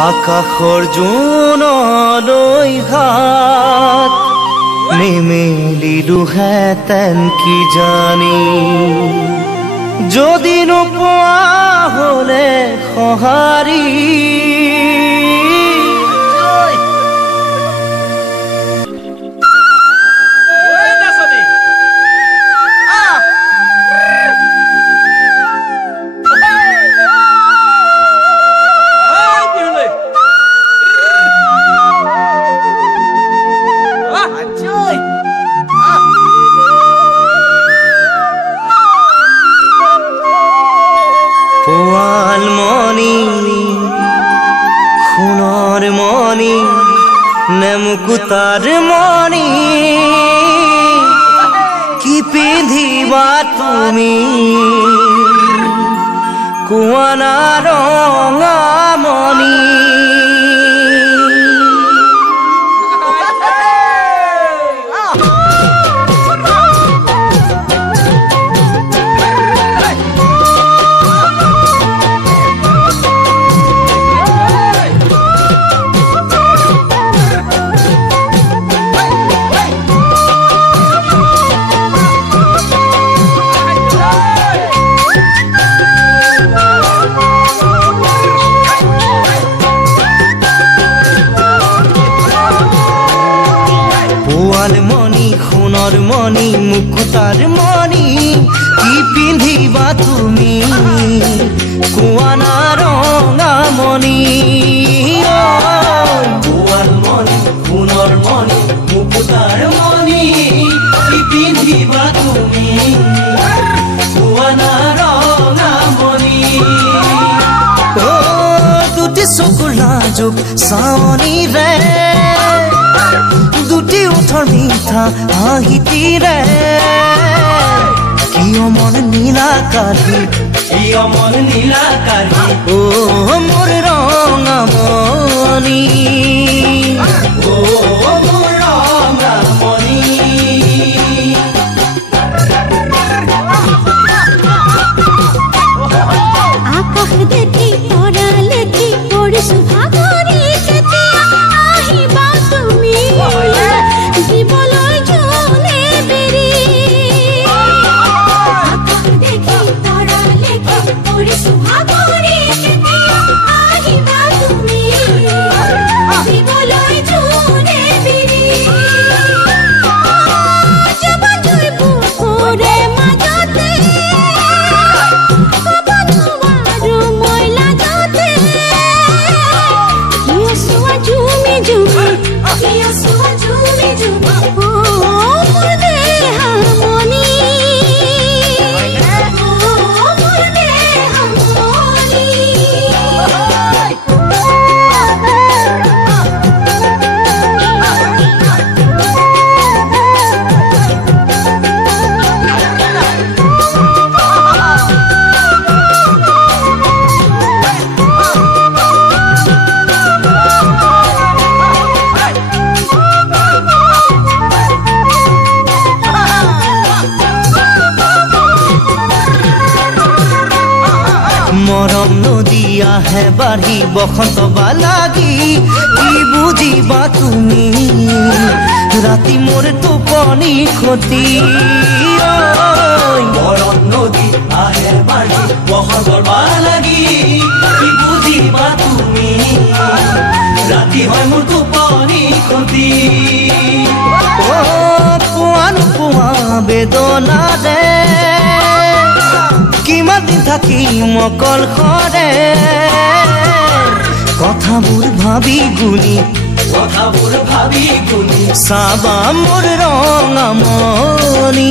আকাশৰ জোনলৈ হাত নেমেলিলোহেঁতেন কি জানি যদি নোপোৱা হলে সঁহাৰি পোৱাল মণি সোণৰ মণি নেমুকুতাৰ মণি কি পিন্ধিবা তুমি কোৱানা ৰঙা মণি পোৱাল মণি সোণৰ মণি মুকুতাৰ মণি কি পিন্ধিবা তুমি কোৱানা ৰঙা মণি পোৱাল মণি সোণৰ মণি মুকুতাৰ মণি কি পিন্ধিবা তুমি কোৱানা ৰঙা মণি দুটি চকুৰ লাজুক চাৱনিৰে দুটি ওঠৰ মিঠা হাঁহিটিৰে কিয় মন নীলাকাৰী অ মোৰ ৰঙা মণি অ মোৰ ৰঙা মণি আকাশ দেখি তৰা লেখি পৰিছো ভাগৰি কেতিয়া আহিবা তুমি জীৱলৈ জোনে বেৰি আকাশ দেখি তৰা লেখি পৰিছো ভাগৰি কেতিয়া আহিবা তুমি জীৱলৈ জোনে বেৰি জবা জুই বুকুৰে মাজতে মৰম নদী আহে বাঢ়ি বসন্ত লাগি কি বুজিবা তুমি ৰাতি মোৰ টোপনি ক্ষতি মৰম নদী আহে বাঢ়ি বসন্ত লাগি কি বুজিবা তুমি ৰাতি হয় মোৰ টোপনি ক্ষতি পোৱা নোপোৱা বেদনাৰে কিমান দিন থাকিম অকলশৰে কথাবোৰ ভাবি গুণি চাবা মোৰ ৰঙা মণি।